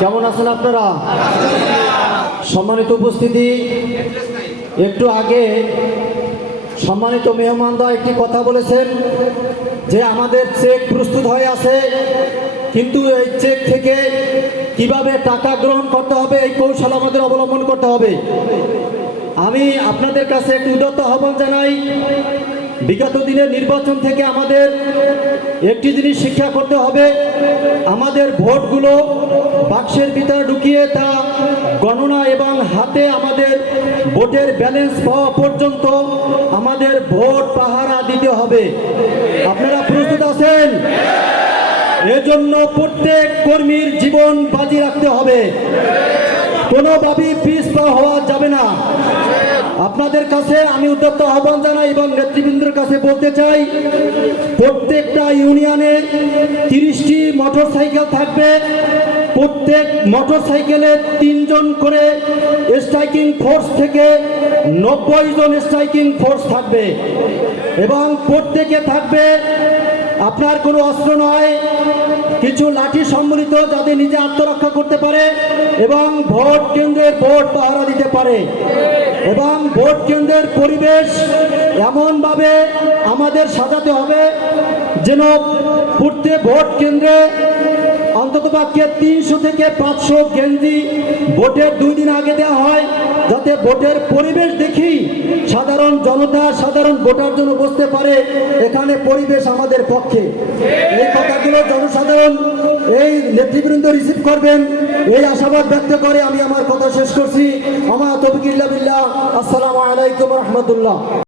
কেমন আছেন আপনারা? সম্মানিত উপস্থিতি। একটু আগে সম্মানিত মেহমানদা একটি কথা বলেছেন যে আমাদের চেক প্রস্তুত হয়ে আছে, কিন্তু এই চেক থেকে কীভাবে টাকা গ্রহণ করতে হবে, এই কৌশল আমাদের অবলম্বন করতে হবে। আমি আপনাদের কাছে একটু উদত্ত আহ্বান জানাই, বিগত দিনের নির্বাচন থেকে আমাদের একটি জিনিস শিক্ষা করতে হবে আমাদের ভোটগুলো বাক্সের ভিতরে ঢুকিয়ে তা গণনা এবং হাতে আমাদের ভোটের ব্যালেন্স পাওয়া পর্যন্ত আমাদের ভোট পাহারা দিতে হবে। আপনারা প্রস্তুত আছেন? এজন্য প্রত্যেক কর্মীর জীবন বাজি রাখতে হবে। কোনোভাবেই পিছপা হওয়া যাবে না। আপনাদের কাছে আমি উদ্যত্ত আহ্বান জানাই এবং নেতৃবৃন্দের কাছে বলতে চাই, প্রত্যেকটা ইউনিয়নে তিরিশটি মোটর সাইকেল থাকবে। প্রত্যেক মোটর সাইকেলে তিনজন করে স্ট্রাইকিং ফোর্স থেকে নব্বই জন স্ট্রাইকিং ফোর্স থাকবে। এবং প্রত্যেকে থাকবে, আপনার কোনো অস্ত্র নয়, কিছু লাঠি সম্মিলিত যাতে নিজে আত্মরক্ষা করতে পারে এবং ভোট কেন্দ্রের ভোট পাহারা দিতে পারে। এবং ভোট কেন্দ্রের পরিবেশ এমনভাবে আমাদের সাজাতে হবে যেন প্রত্যেক ভোট কেন্দ্রে অন্ততপক্ষে তিনশো থেকে পাঁচশো গেঞ্জি ভোটের দুই দিন আগে দেওয়া হয়, যাতে ভোটের পরিবেশ দেখি সাধারণ জনতা, সাধারণ ভোটার জন্য বসতে পারে এখানে পরিবেশ আমাদের পক্ষে। এই কথাগুলো জনসাধারণ, এই নেতৃবৃন্দ রিসিভ করবেন। এই আশাবাদ ব্যক্ত করে আমি আমার কথা শেষ করছি। আমার তবিকিল্লা বিল্লাহ। আসসালামু আলাইকুম রহমতুল্লাহ।